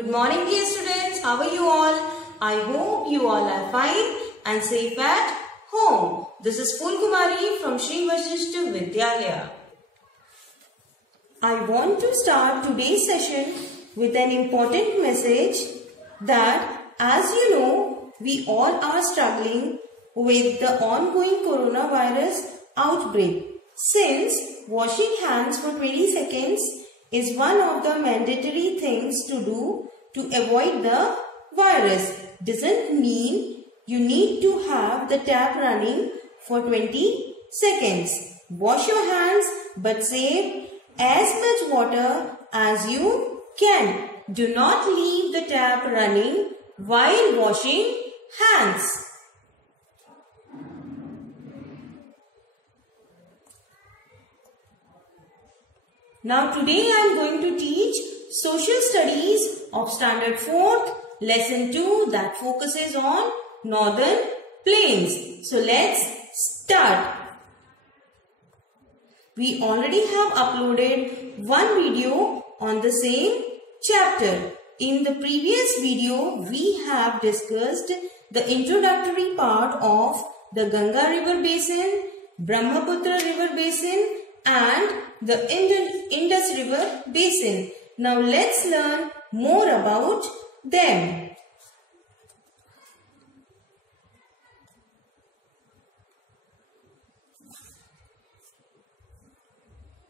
Good morning dear students, how are you all? I hope you all are fine and safe at home. This is Phool Kumari from Shri Vasishtha Vidyalaya. I want to start today's session with an important message that as you know, we all are struggling with the ongoing coronavirus outbreak. Since washing hands for 20 seconds is one of the mandatory things to do to avoid the virus, doesn't mean you need to have the tap running for 20 seconds. Wash your hands but save as much water as you can. Do not leave the tap running while washing hands. Now today I am going to teach Social Studies of Standard 4th, Lesson 2 that focuses on Northern Plains. So let's start. We already have uploaded one video on the same chapter. In the previous video, we have discussed the introductory part of the Ganga River Basin, Brahmaputra River Basin and the Indus River Basin. Now let's learn more about them.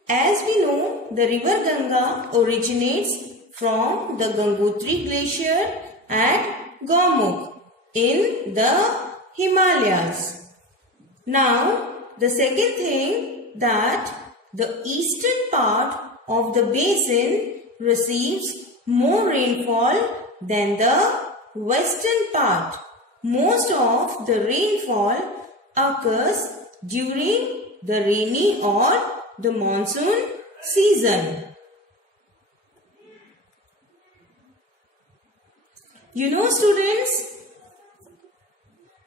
As we know, the river Ganga originates from the Gangotri Glacier at Gaumukh in the Himalayas. Now, the second thing that the eastern part of the basin receives more rainfall than the western part. Most of the rainfall occurs during the rainy or the monsoon season. You know students,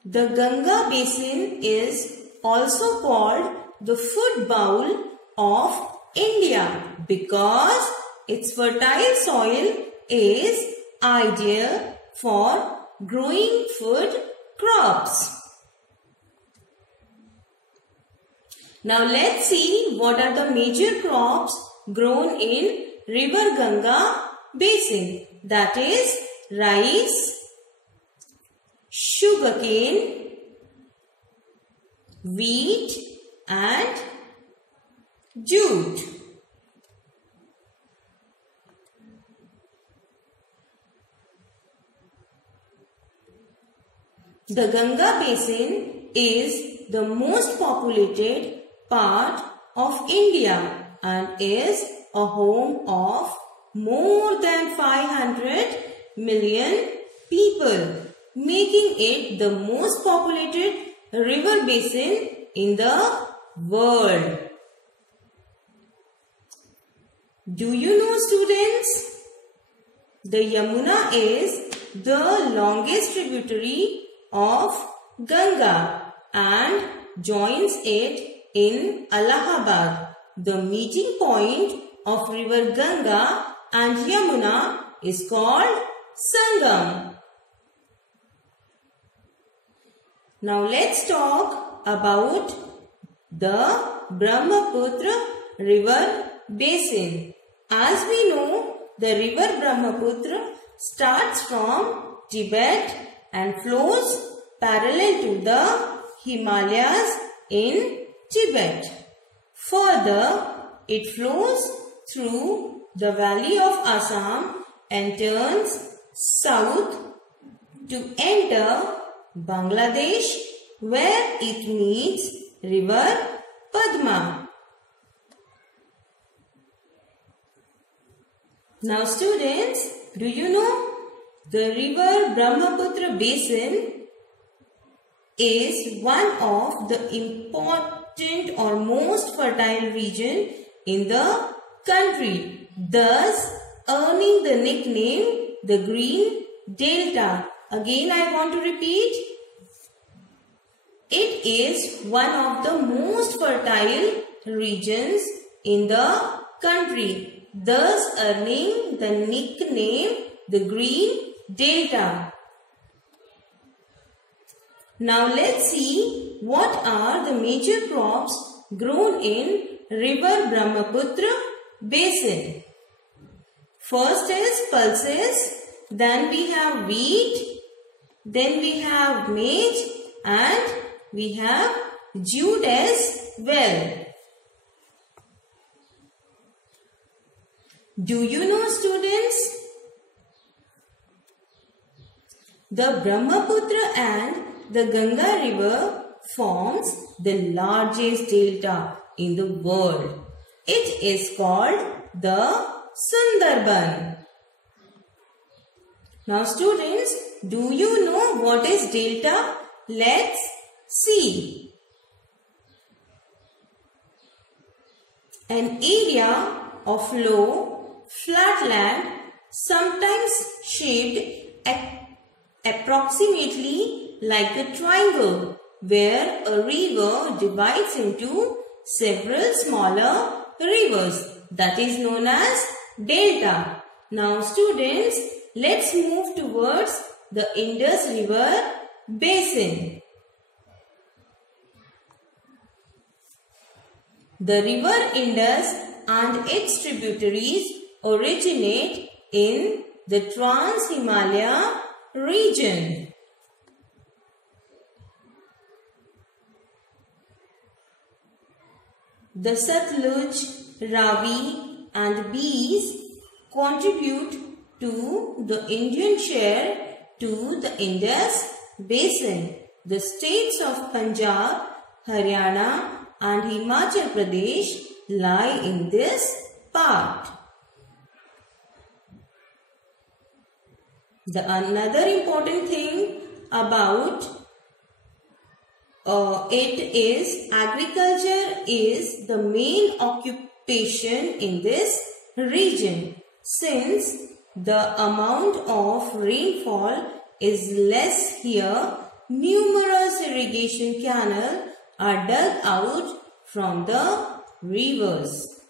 the Ganga basin is also called the food bowl of India because its fertile soil is ideal for growing food crops. Now let's see what are the major crops grown in River Ganga basin. That is rice, sugarcane, wheat and jute. The Ganga basin is the most populated part of India and is a home of more than 500 million people, making it the most populated river basin in the world. Do you know students? The Yamuna is the longest tributary of Ganga and joins it in Allahabad. The meeting point of river Ganga and Yamuna is called Sangam. Now let's talk about the Brahmaputra river basin. As we know, the river Brahmaputra starts from Tibet and flows parallel to the Himalayas in Tibet. Further, it flows through the valley of Assam and turns south to enter Bangladesh, where it meets river Padma. Now students, do you know the river Brahmaputra basin is one of the important or most fertile region in the country, thus earning the nickname the Green Delta. Again I want to repeat, it is one of the most fertile regions in the country, thus earning the nickname the green delta. Now let's see what are the major crops grown in river Brahmaputra basin. First is pulses, then we have wheat, then we have maize and we have jute as well. Do you know, students? The Brahmaputra and the Ganga river forms the largest delta in the world. It is called the Sundarban. Now students, do you know what is delta? Let's see. An area of low, flat land, sometimes shaped approximately like a triangle, where a river divides into several smaller rivers. That is known as delta. Now students, let's move towards the Indus River basin. The river Indus and its tributaries originate in the Trans-Himalaya region. The Satluj, Ravi and Beas contribute to the Indian share to the Indus basin. The states of Punjab, Haryana and Himachal Pradesh lie in this part. Another important thing about it is agriculture is the main occupation in this region. Since the amount of rainfall is less here, numerous irrigation canals are dug out from the rivers.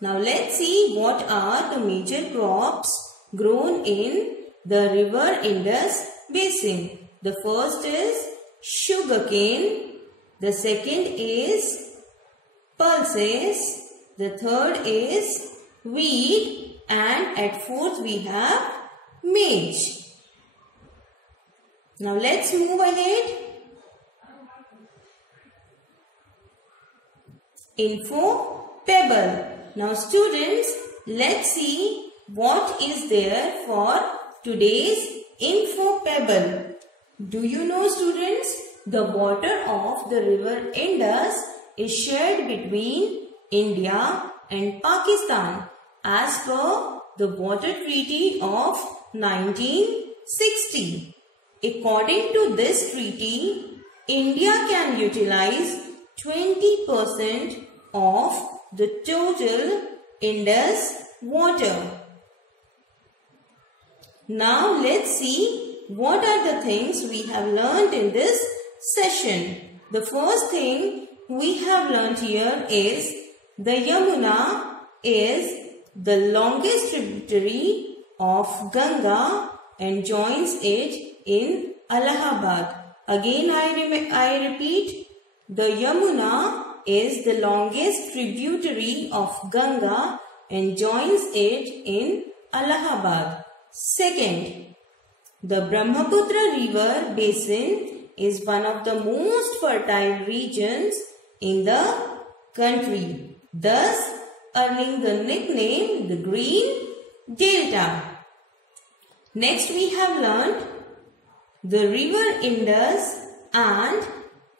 Now let's see what are the major crops grown in the river Indus basin. The first is sugarcane, the second is pulses, the third is wheat and at fourth we have maize. Now let's move ahead. Info pebble. Now students, let's see what is there for today's info pebble. Do you know, students, the water of the river Indus is shared between India and Pakistan as per the Water Treaty of 1960. According to this treaty, India can utilize 20% of the total Indus water. Now let's see what are the things we have learned in this session. The first thing we have learned here is the Yamuna is the longest tributary of Ganga and joins it in Allahabad. Again I repeat, the Yamuna is the longest tributary of Ganga and joins it in Allahabad. Second, the Brahmaputra river basin is one of the most fertile regions in the country, thus earning the nickname the Green Delta. Next we have learned the river Indus and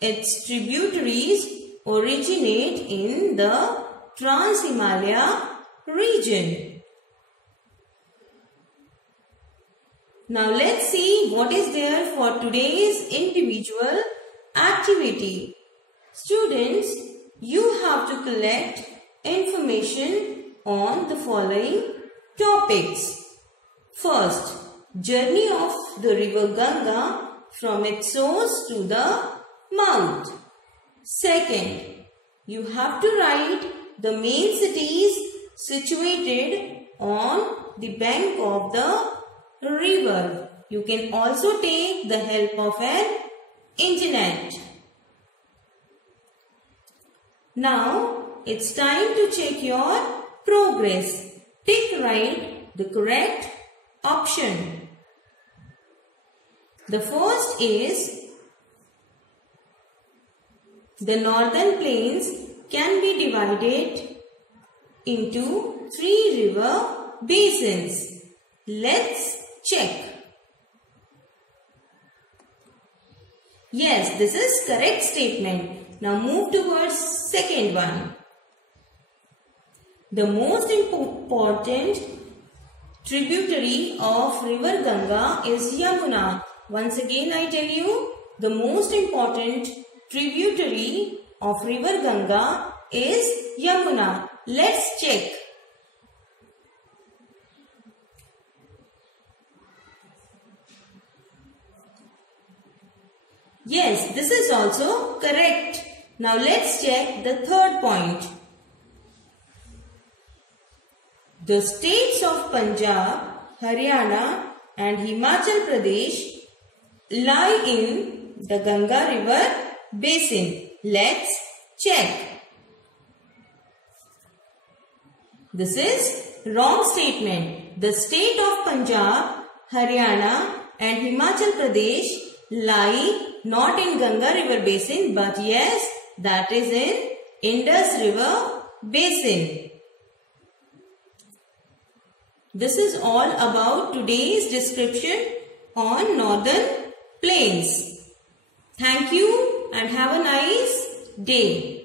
its tributaries originate in the Trans-Himalaya region. Now let's see what is there for today's individual activity. Students, you have to collect information on the following topics. First, journey of the river Ganga from its source to the mouth. Second, you have to write the main cities situated on the bank of the river. You can also take the help of an internet. Now it's time to check your progress. Tick right the correct option. The first is the northern plains can be divided into 3 river basins. Let's check. Yes, this is correct statement. Now move towards second one. The most important tributary of river Ganga is Yamuna. Once again I tell you, the most important tributary of river Ganga is Yamuna. Let's check. Yes, this is also correct. Now let's check the third point. The states of Punjab, Haryana and Himachal Pradesh lie in the Ganga river basin. Let's check. This is wrong statement. The state of Punjab, Haryana and Himachal Pradesh lie not in Ganga river basin, but yes, that is in Indus river basin. This is all about today's description on northern plains. Thank you and have a nice day.